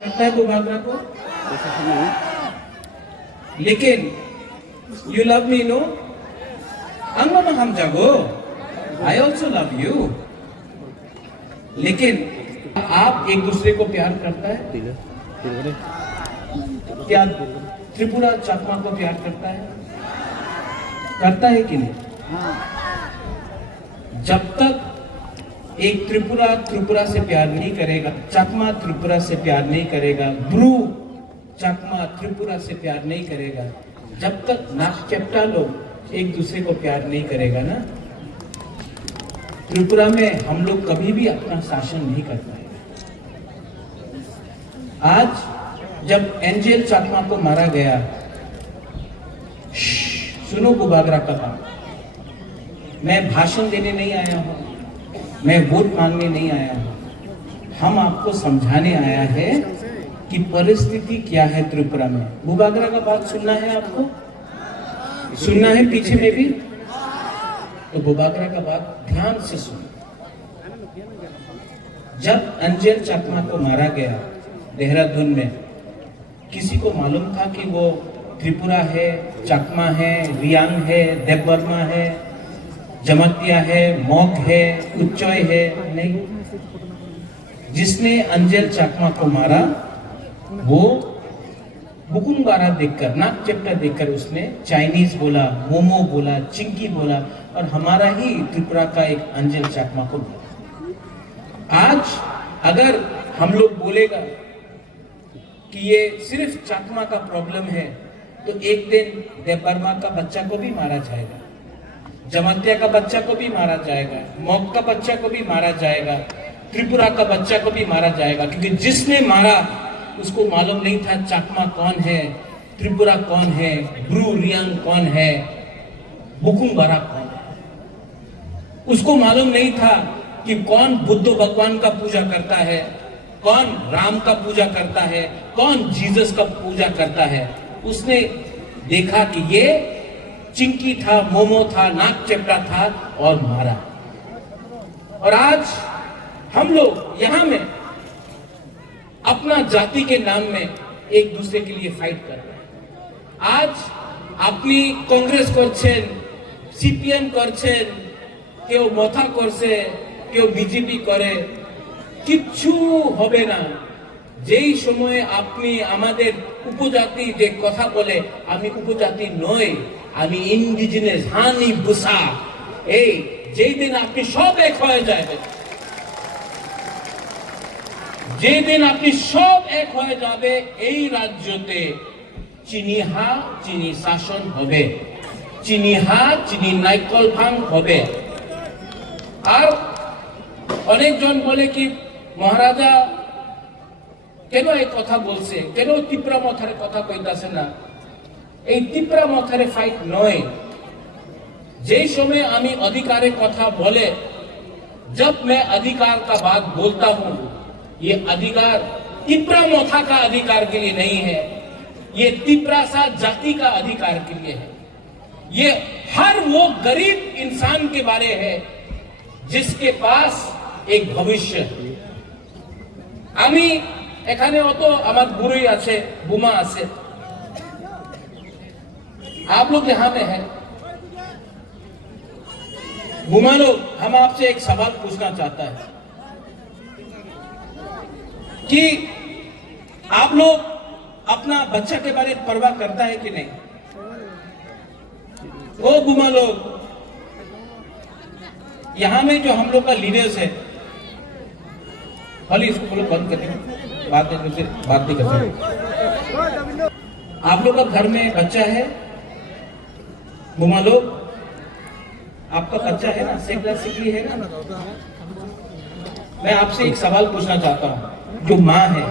करता है बुभागरा को, लेकिन यू लव मी नो, अंगमा हम जागो, आई ऑल्सो लव यू। लेकिन आप एक दूसरे को प्यार करता है क्या? त्रिपुरा चकमा को प्यार करता है कि नहीं? जब तक एक त्रिपुरा से प्यार नहीं करेगा, चकमा त्रिपुरा से प्यार नहीं करेगा, ब्रू चकमा त्रिपुरा से प्यार नहीं करेगा, जब तक नागचेप्टा लोग एक दूसरे को प्यार नहीं करेगा ना, त्रिपुरा में हम लोग कभी भी अपना शासन नहीं कर पाएंगे। आज जब एंजेल चकमा को मारा गया, सुनो बुभागरा का बात, मैं भाषण देने नहीं आया हूं, मैं वोट मांगने नहीं आया हूं, हम आपको समझाने आया है कि परिस्थिति क्या है त्रिपुरा में। बुभागरा का बात सुनना है, आपको सुनना है पीछे में भी, तो बुभागरा का बात ध्यान से सुनो। जब एंजेल चकमा को मारा गया देहरादून में, किसी को मालूम था कि वो त्रिपुरा है, चकमा है, रियांग है, देवबर्मा है, जमतिया है, मॉक है, उच्चोय है? नहीं। जिसने एंजेल चकमा को मारा वो बुकुंबारा देखकर, नागचेप्टा देखकर उसने चाइनीज बोला, मोमो बोला, चिंकी बोला, और हमारा ही त्रिपुरा का एक एंजेल चकमा को बोला। आज अगर हम लोग बोलेगा कि ये सिर्फ चकमा का प्रॉब्लम है, तो एक दिन देवबर्मा का बच्चा को भी मारा जाएगा, जमतिया का बच्चा को भी मारा जाएगा, मॉक का बच्चा को भी मारा जाएगा, त्रिपुरा का बच्चा को भी मारा जाएगा, क्योंकि जिसने मारा उसको मालूम नहीं था चकमा कौन है, त्रिपुरा कौन है, ब्रू रियांग कौन है, बुकुंबारा कौन है। उसको मालूम नहीं था कि कौन बुद्ध भगवान का पूजा करता है, कौन राम का पूजा करता है, कौन जीसस का पूजा करता है। उसने देखा कि ये चिंकी था, मोमो था, नागचेप्टा था और मारा। और आज हम लोग यहां में अपना जाति के नाम में एक दूसरे के लिए फाइट कर रहे हैं। आज अपनी कांग्रेस করছেন, সিপিএম করছেন, কেউ মাথা করছে, কেউ বিজেপি করে, কিচ্ছু হবে না। যেই সময়ে আপনি আমাদের উপজাতি যে কথা বলে, আমি উপজাতি নই, আমি ইন্ডিজিনাস হানি বুসা, এই যেই দিন আপনি সব এক হয়ে যাবেন, যেই দিন আপনি সব এক হয়ে যাবে, এই রাজ্যতে চিনিহা চিনি শাসন হবে, চিনিহা চিনি নাইকল ভাঙ হবে। আর অনেকজন বলে কি মহারাজা কেন এই কথা বলছে, কেন ত্রিপুরা মথারে কথা কইতাছে না? এই ত্রিপুরা মথারে ফাইট নয়। যেই সময় আমি अधिकारे কথা बोले, जब मैं अधिकार का बात बोलता हूं, ये अधिकार त्रिपुरा मोथा का अधिकार के लिए नहीं है, ये त्रिपुरा सा जाति का अधिकार के लिए है। ये हर वो गरीब इंसान के बारे है जिसके पास एक भविष्य है। আমি এখানে অত আমার বুড়ি আছে, বুমা আছে, आप लोग यहाँ में हैं। बुमा लोग, हम आपसे एक सवाल पूछना चाहता है कि आप लोग अपना बच्चा के बारे में परवाह करता है कि नहीं? वो बुमा लोग, यहां में जो हम लोग का लीडर्स है, भले इसको बोलो बंद कर दें, बात नहीं करते। आप लोग का घर में बच्चा है, बुमा लोग, आपका बच्चा है ना, सिकली है ना? मैं आपसे एक सवाल पूछना चाहता हूं, जो माँ है,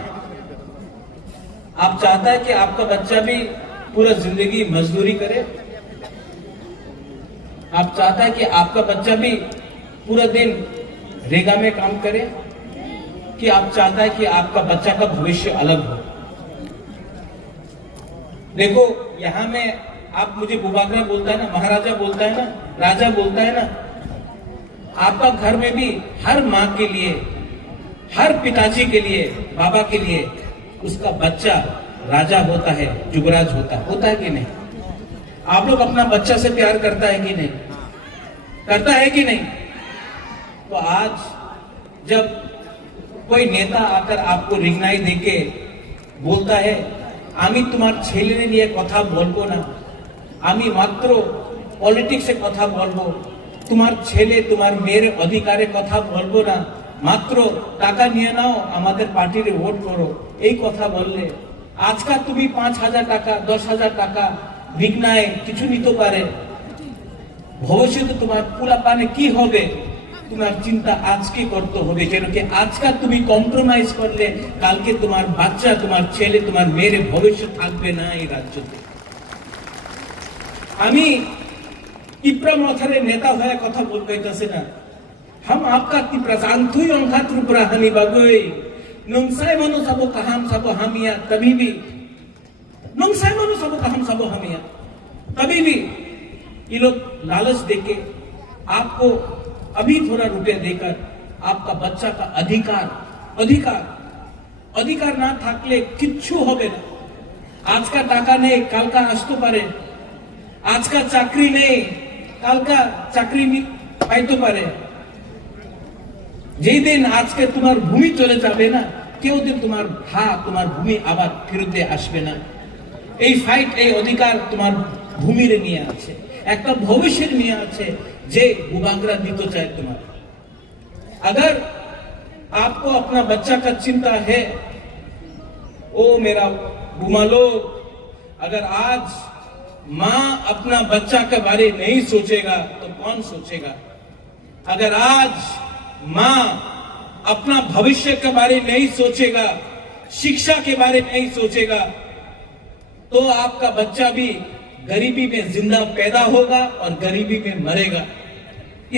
आप चाहता है कि आपका बच्चा भी पूरा जिंदगी मजदूरी करे? आप चाहता है कि आपका बच्चा भी पूरा दिन रेगा में काम करे? कि आप चाहता है कि आपका बच्चा का भविष्य अलग हो? देखो, यहां में आप मुझे बुभागरा बोलता है ना, महाराजा बोलता है ना, राजा बोलता है ना, आपका घर में भी हर माँ के लिए, हर पिताजी के लिए, बाबा के लिए उसका बच्चा राजा होता है, युवराज होता है कि नहीं? आप लोग अपना बच्चा से प्यार करता है कि नहीं? करता है कि नहीं? तो आज जब कोई नेता आकर आपको रिंगनाई देके बोलता है आमी तुम्हार छेले निये कथा बोलबो ना, आमी मात्र पॉलिटिक्स कथा बोलबो, तुम्हार छेले तुम्हार मेरे अधिकारे कथा बोलबो ना, मात्र टाका निये नाओ आमादेर पार्टीरे वोट करो, এই কথা বললে আজকাল তুমি 5,000 টাকা 10,000 টাকা ভিগনায় কিছু নিতে পারে, ভবিষ্যতে তোমার পোলাপানে কি হবে তোমার চিন্তা আজকে করতে হবে, কেন কি আজকে তুমি কম্প্রোমাইজ করলে কালকে তোমার বাচ্চা তোমার ছেলে তোমার মেয়ের ভবিষ্যৎ থাকবে না এই রাজ্যতে। আমি ত্রিপুরা মথারে নেতা হয়ে কথা বলতেছি না, हम आपका ত্রিপুরা শান্তুই অংখা ত্রিপুরা হানি বাগই নংসাই মানুষ সাবো কাহাম সাবো হামিয়া তবে भी नंगसाई মানুষ সাবো কাহাম সাবো হামিয়া तभी भी ये लोग लालच देके आपको अभी थोड़ा रुपया देकर आपका बच्चा का अधिकार अधिकार अधिकार ना থাকলে কিচ্ছু হবে না। আজকা টাকা নেই কালকা আসতে পারে, আজকা চাকরি নেই কালকা চাকরি পাইতে পারে, যেই দিন আজকে তোমার ভূমি চলে যাবে না কেউ দিন তোমার তোমার ভূমি আবার ফেরত আসবে না। এই ফাইট এই অধিকার তোমার ভূমির নিয়ে আছে, একটা ভবিষ্যৎ নিয়ে আছে যে बुबागरा दीतो चाहे तुम्हारा। अगर आपको अपना बच्चा का चिंता है, ओ मेरा बुमालो, अगर आज माँ अपना बच्चा के बारे नहीं सोचेगा तो कौन सोचेगा? अगर आज माँ अपना भविष्य के बारे नहीं सोचेगा, शिक्षा के बारे नहीं सोचेगा, तो आपका बच्चा भी गरीबी में जिंदा पैदा होगा और गरीबी में मरेगा।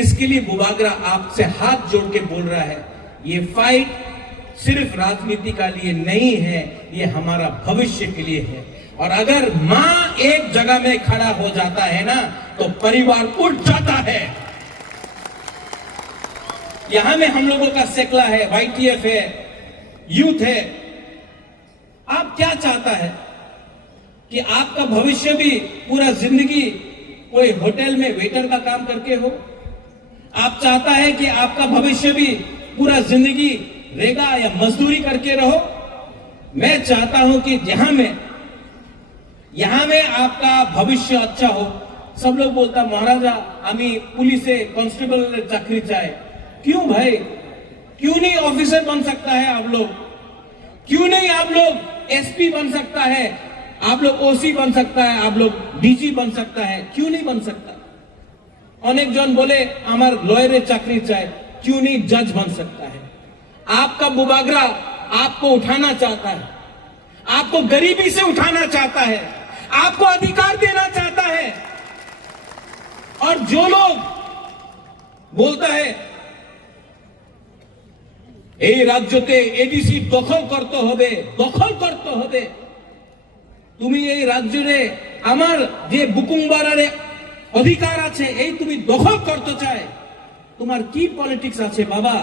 इसके लिए बुबागरा आपसे हाथ जोड़ के बोल रहा है, ये फाइट सिर्फ राजनीति का लिए नहीं है, ये हमारा भविष्य के लिए है। और अगर माँ एक जगह में खड़ा हो जाता है ना तो परिवार उठ जाता है। यहां में हम लोगों का सेकला है, YTF है, यूथ है। आप क्या चाहता है कि आपका भविष्य भी पूरा जिंदगी कोई होटल में वेटर का काम करके हो? आप चाहता है कि आपका भविष्य भी पूरा जिंदगी रेगा या मजदूरी करके रहो? मैं चाहता हूं कि यहां में आपका भविष्य अच्छा हो। सब लोग बोलता महाराजा आमी पुलिस कांस्टेबल चाकरी चाहे, क्यों भाई? क्यों नहीं ऑफिसर बन सकता है आप लोग? क्यों नहीं आप लोग SP बन सकता है, आप लोग OC बन सकता है, आप लोग DG बन सकता है, क्यों नहीं बन सकता? अनेक जन बोले हमार लॉयर चाकरी चाहे, क्यों नहीं जज बन सकता है? आपका बुबागरा आपको उठाना चाहता है, आपको गरीबी से उठाना चाहता है, आपको अधिकार देना चाहता है। और जो लोग बोलता है এই রাজ্যতে ADC দখল করতে হবে, তুমি এই রাজ্যে আমার যে বুকুমবারারে অধিকার আছে এই তুমি দখল করতে চাই, তোমার কি পলিটিক্স আছে বাবা?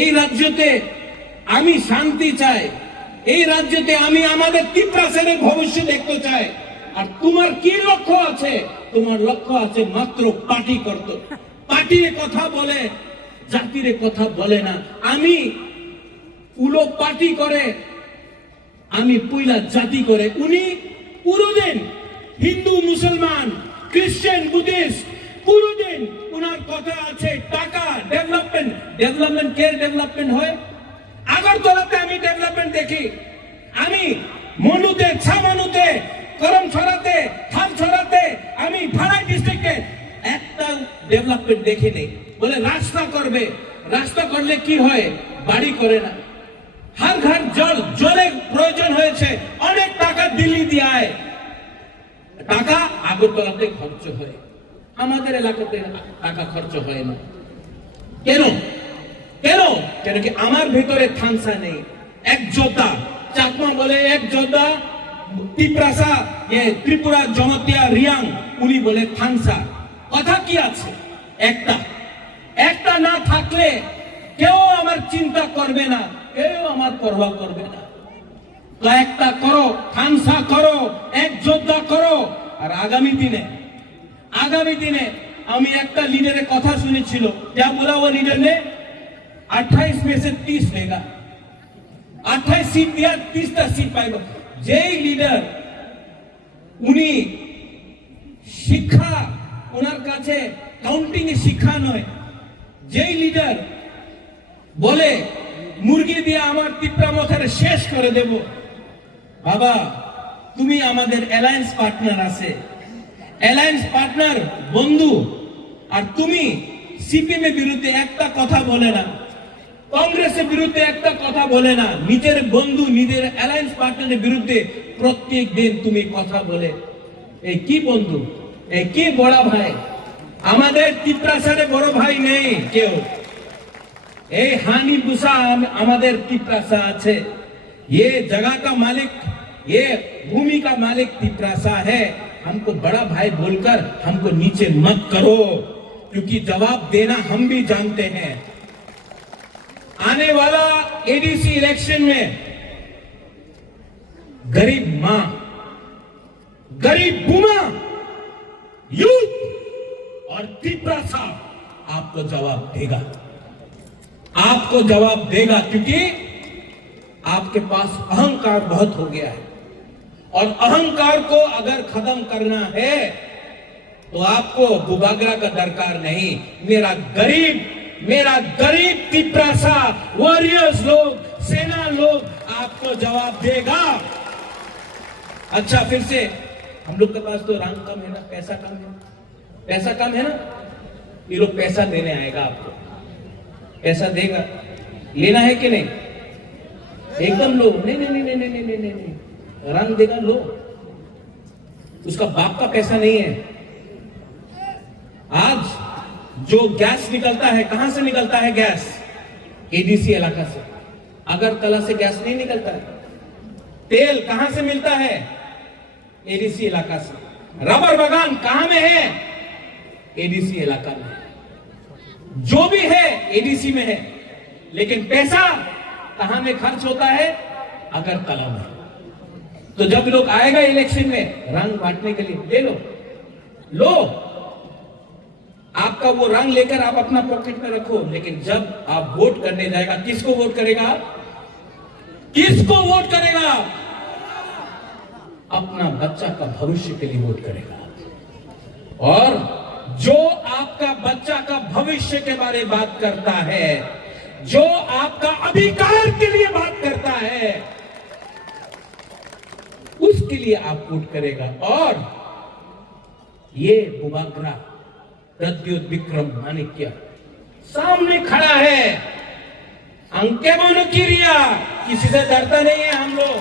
এই রাজ্যতে আমি শান্তি চাই, এই রাজ্যতে আমি আমাদের ত্রিপুরা ছেলে ভবিষ্যৎ দেখতে চাই। আর তোমার কি লক্ষ্য আছে? তোমার লক্ষ্য আছে মাত্র পার্টি করতে, পার্টির কথা বলে জাতির কথা বলে না। আমি উলো পার্টি করে, আমি পুইলা জাতি করে। উনি পুরোদিন হিন্দু মুসলমান খ্রিস্টান বুদ্ধিস্ট পুরোদিন উনার কথা আছে টাকা ডেভেলপমেন্ট কে ডেভেলপমেন্ট হয়? আগরতলাতে আমি ডেভেলপমেন্ট দেখি, আমি মনুতে ছামানুতে করমছড়াতে থানছড়াতে আমি ভাড়াই ডিস্ট্রিক্টে একটা ডেভেলপমেন্ট দেখি নেই। বলে রাস্তা করবে, রাস্তা করলে কি হয়? বাড়ি করে না। हर घर জলের প্রয়োজন হয়েছে, অনেক টাকা দিল্লি দিয়ে আয়, টাকা আগরতলাতে খরচ হয়, আমাদের এলাকাতে টাকা খরচ হয় না। কেন? কেন কি আমার ভিতরে থানসা নেই। এক যোদ্ধা চাকমা বলে, এক যোদ্ধা ত্রিপুরা জনতিয়া রিয়াং উনি বলে থানসা। কথা কি আছে? একটা না থাকলে কেউ আমার চিন্তা করবে না, কেউ আমার পরোয়া করবে না। একটা করো, থানসা করো, এক যোদ্ধা করো। আর আগামী দিনে আমি একটা লিডারের কথা শুনেছিল, क्या बोला वो लीडर ने, 28 में से 30 लेगा, 28 सीट दिया, 30টা सीट পাইব। যেই লিডার উনি শিক্ষা, ওনার কাছে কাউন্টিং এ শিক্ষা নয়, যেই লিডার বলে মুরগি দিয়ে আমার তিপ্রামথারে শেষ করে দেব, বাবা তুমি আমাদের অ্যালায়েন্স পার্টনার আছে, অ্যালায়েন্স পার্টনার বন্ধু, আর তুমি সিপিএম এর বিরুদ্ধে একটা কথা বলে না, কংগ্রেসের বিরুদ্ধে একটা কথা বলে না, নিজের বন্ধু নিজের অ্যালায়েন্স পার্টনারের বিরুদ্ধে প্রত্যেক দিন তুমি কথা বলে। এই কি বন্ধু, এই কি বড় ভাই? আমাদের তিপ্রাসারে বড় ভাই নেই কেউ। এই हानि बुसा আমাদের तिपरासा আছে। ये जगह का मालिक, ये भूमि का मालिक तिपरासा है। हमको बड़ा भाई बोलकर हमको नीचे मत करो, क्योंकि जवाब देना हम भी जानते हैं। आने वाला एडीसी इलेक्शन में गरीब मां, गरीब बुमा, यूथ और तिपरासा आपको जवाब देगा, आपको जवाब देगा, क्योंकि आपके पास अहंकार बहुत हो गया है। और अहंकार को अगर खत्म करना है तो आपको बुबागरा का दरकार नहीं। मेरा गरीब तिपरासा वॉरियर्स लोग, सेना लोग आपको जवाब देगा। अच्छा, फिर से हम लोग के पास तो रंग कम है ना, पैसा कम है, पैसा कम है ना, ये लोग पैसा देने आएगा, आपको पैसा देगा, लेना है कि नहीं? एकदम लो, नहीं नहीं नहीं नहीं नहीं नहीं नहीं, रंग देगा लो, उसका बाप का पैसा नहीं है। आज जो गैस निकलता है, कहां से निकलता है गैस? एडीसी इलाका से। अगरतला से गैस नहीं निकलता है। तेल कहां से मिलता है? एडीसी इलाका से। रबर बागान कहां में है? एडीसी इलाका में। जो भी है एडीसी में है, लेकिन पैसा कहां में खर्च होता है? अगरतला में। तो जब लोग आएगा इलेक्शन में रंग बांटने के लिए, ले लो, आपका वो रंग लेकर आप अपना पॉकेट में रखो, लेकिन जब आप वोट करने जाएगा, किसको वोट करेगा? किसको वोट करेगा? अपना बच्चा का भविष्य के लिए वोट करेगा। और जो आपका बच्चा का भविष्य के बारे में बात करता है, जो आपका अधिकार के लिए बात करता है, उसके लिए आप वोट करेगा। और ये बुबागरा प्रद्योत विक्रम माणिक्य सामने खड़ा है, अंके बोलो किरिया, किसी से डरता नहीं है हम लोग।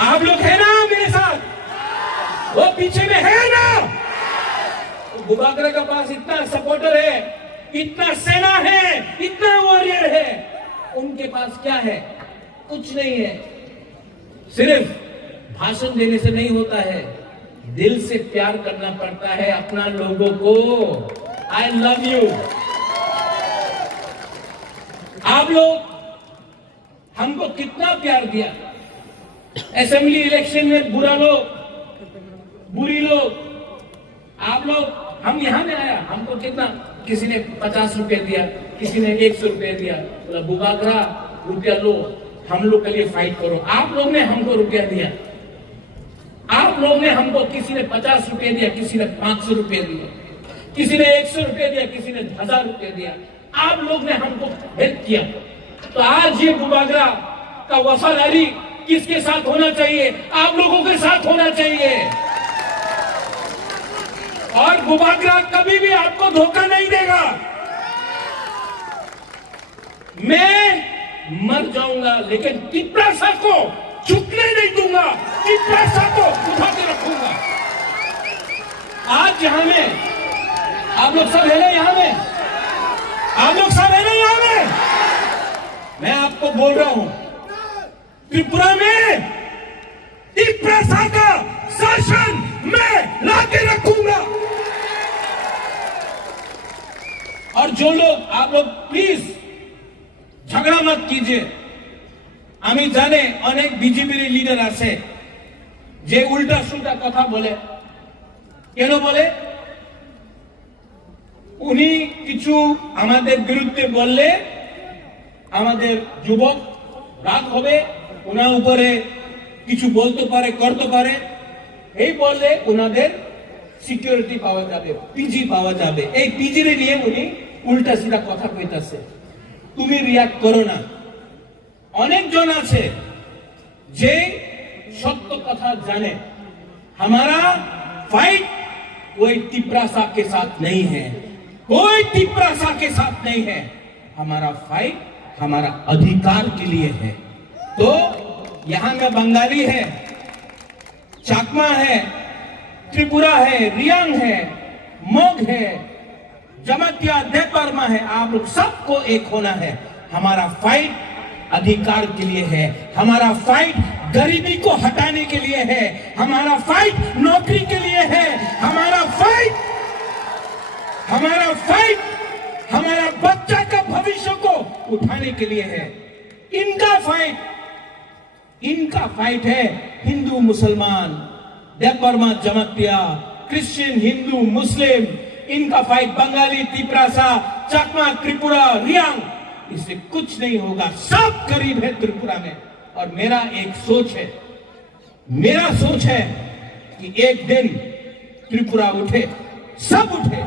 आप लोग है ना मेरे साथ? वो पीछे में है ना? बुबागरा के पास इतना सपोर्टर है, इतना सेना है, इतना वॉरियर है, उनके पास क्या है? कुछ नहीं है। सिर्फ भाषण देने से नहीं होता है, दिल से प्यार करना पड़ता है अपना लोगों को। I love you. आप लोग हमको कितना प्यार दिया। असेंबली इलेक्शन में बुरा लोग, बुरी लोग, आप लोग, हम यहां में आया, हमको कितना, किसी ने 50 रुपए दिया, किसी ने 100 रुपए दिया, बोला बुबागरा रुपया लो, हम लोग के लिए फाइट करो। आप लोग ने हमको रुपया दिया, आप लोग ने हमको, किसी ने 50 रुपए दिया, किसी ने 500 रुपए दिया, किसी ने 100 रुपए दिया, किसी ने 1000 रुपए दिया। आप लोग ने हमको हेल्प किया। तो आज ये बुबागरा का वफादारी किसके साथ होना चाहिए? आप लोगों के साथ होना चाहिए। और बुबागरा कभी भी आपको धोखा नहीं देगा। मैं मर जाऊंगा, लेकिन तिपरासा को झुकने नहीं दूंगा, तिपरासा को उठा के रखूंगा। आज यहां में आप लोग सब है ना, यहां में आप लोग सब है ना, यहां में मैं आपको बोल रहा हूं, त्रिपुरा में तिपरासा का शासन मैं लाके रखूंगा। और जो लोग, आप लोग प्लीज झगड़ा मत कीजिए। আমি জানে অনেক বিজেপির লিডার আছে যে উল্টা সুল্টা কথা বলে। কেন বলে? উনি কিছু আমাদের বিরুদ্ধে বললে আমাদের যুবক রাগ হবে, ওনার উপরে কিছু বলতে পারে, করতে পারে, এই বললে ওনাদের সিকিউরিটি পাওয়া যাবে, পিজি পাওয়া যাবে। এই পিজি নিয়ে উনি উল্টা সিধা কথা কইতাছে। তুমি রিয়াক্ট করো না। অনেকজন আছে যে সত্য কথা জানে। हमारा फाइट कोई तिपरासा के साथ नहीं है, कोई तिपरासा के साथ नहीं है। हमारा फाइट हमारा अधिकार के लिए है। तो यहां में बंगाली है, चाकमा है, त्रिपुरा है, रियांग है, मोग है, जमातिया देपरमा है। आप लोग सबको एक होना है। हमारा फाइट अधिकार के लिए है, हमारा फाइट गरीबी को हटाने के लिए है, हमारा फाइट नौकरी के लिए है, हमारा फाइट हमारा बच्चा का भविष्य को उठाने के लिए है। इनका फाइट है हिंदू मुसलमान, देपरमा जमातिया, क्रिश्चियन, हिंदू, मुस्लिम, इनका फाइट बंगाली, तिपरासा, चकमा, त्रिपुरा, रियांग, इससे कुछ नहीं होगा। सब गरीब है त्रिपुरा में। और मेरा एक सोच है कि एक दिन त्रिपुरा उठे, सब उठे,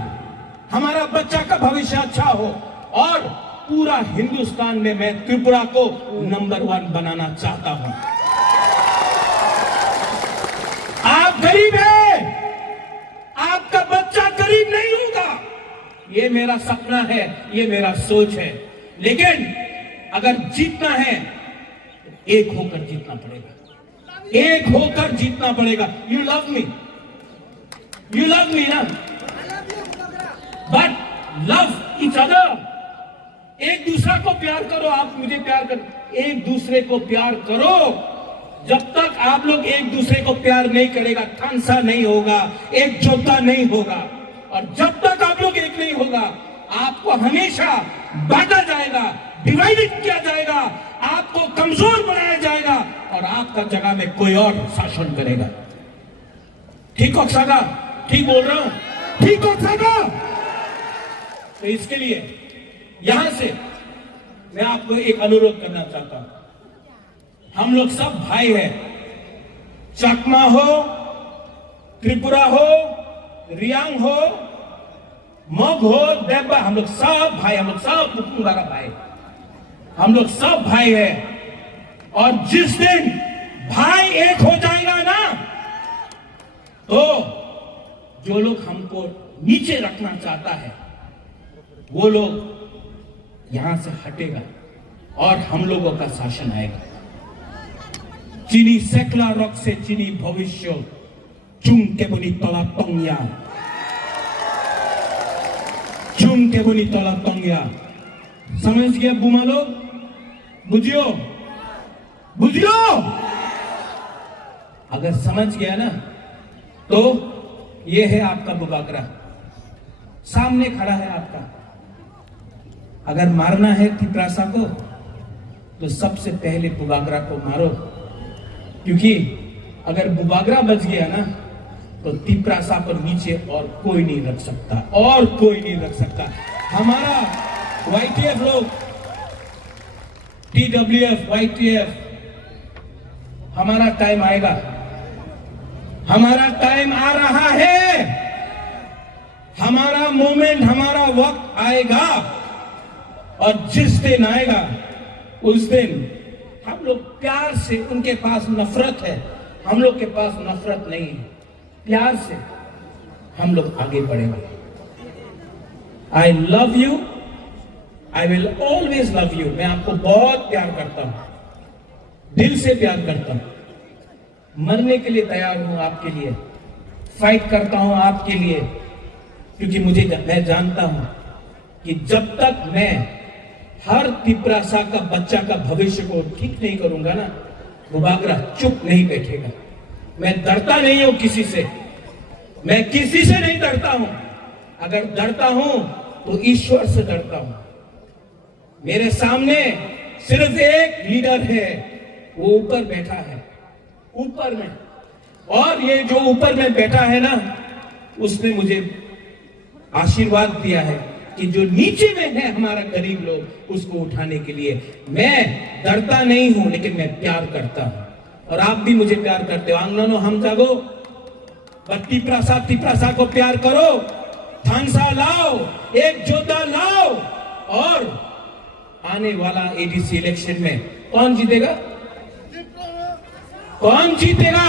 हमारा बच्चा का भविष्य अच्छा हो, और पूरा हिंदुस्तान में मैं त्रिपुरा को नंबर 1 बनाना चाहता हूं। आप गरीब हैं, आपका बच्चा गरीब नहीं होगा, ये मेरा सपना है, ये मेरा सोच है। लेकिन अगर जीतना है एक होकर जीतना पड़ेगा, एक होकर जीतना पड़ेगा। यू लव मी ना, बट लव ईच अदर। एक दूसरा को प्यार करो, आप मुझे प्यार करो, एक दूसरे को प्यार करो। जब तक आप लोग एक दूसरे को प्यार नहीं करेगा, खानसा नहीं होगा, एकजुटता नहीं होगा। और जब तक आप लोग एक नहीं होगा, आपको हमेशा बांटा जाएगा, डिवाइडेड किया जाएगा, आपको कमजोर बनाया जाएगा, और आपका जगह में कोई और शासन करेगा। ठीक हो सागा? ठीक बोल रहा हूं? ठीक हो सागा? तो इसके लिए यहां से मैं आपको एक अनुरोध करना चाहता हूं। हम लोग सब भाई हैं, चकमा हो, त्रिपुरा हो, रियांग हो, मोग हो, देबा, हम लोग सब भाई, हम लोग सब मुकुंगारा भाई, हम लोग सब भाई हैं। और जिस दिन भाई एक हो जाएगा ना, तो जो लोग हमको नीचे रखना चाहता है वो लोग यहां से हटेगा और हम लोगों का शासन आएगा। चीनी सेकला रॉक से चीनी भविष्य चुंग के बनी तला तोंगिया, चुंग के बनी तला तोंगिया। समझ गया बुमा लोग? बुझियो बुझियो। अगर समझ गया ना, तो ये है आपका बुबागरा, सामने खड़ा है आपका। अगर मारना है तिपरासा को, तो सबसे पहले बुबागरा को मारो, क्योंकि अगर बुबागरा बच गया ना, तो तिपरासा पर नीचे और कोई नहीं रख सकता, और कोई नहीं रख सकता। हमारा YTF लोग, TWF, YTF, हमारा टाइम आएगा, हमारा टाइम आ रहा है, हमारा मोमेंट, हमारा वक्त आएगा। और जिस दिन आएगा उस दिन हम लोग प्यार से, उनके पास नफरत है, हम लोग के पास नफरत नहीं है, प्यार से हम लोग आगे बढ़ेंगे। I love you, I will always love you. मैं आपको बहुत प्यार करता हूं, दिल से प्यार करता हूं, मरने के लिए तैयार हूं आपके लिए, फाइट करता हूं आपके लिए, क्योंकि मैं जानता हूं कि जब तक मैं हर तिपरासा का बच्चा का भविष्य को ठीक नहीं करूंगा ना, बुबागरा चुप नहीं बैठेगा। मैं डरता नहीं हूं किसी से, मैं किसी से नहीं डरता हूं। अगर डरता हूं तो ईश्वर से डरता हूं। मेरे सामने सिर्फ एक लीडर है, वो ऊपर बैठा है, ऊपर में। और ये जो ऊपर में बैठा है ना, उसने मुझे आशीर्वाद दिया है कि जो नीचे में है हमारा गरीब लोग, उसको उठाने के लिए। मैं डरता नहीं हूं, लेकिन मैं प्यार करता हूं, और आप भी मुझे प्यार करते हो। आंगनो हम जागो, बत्ती प्रासा को प्यार करो, थानसा लाओ, एक जोधा लाओ। और आने वाला एडीसी इलेक्शन में कौन जीतेगा? कौन जीतेगा?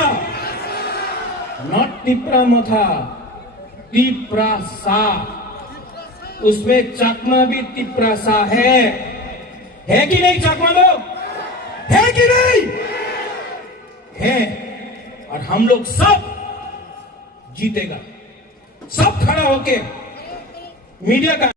नॉट टिप्रा मोथा, टिप्रा सा। उसमें चकमा भी टिप्रा सा है कि नहीं? चकमा लोग है कि नहीं? है। और हम लोग सब जीतेगा, सब खड़ा होके मीडिया का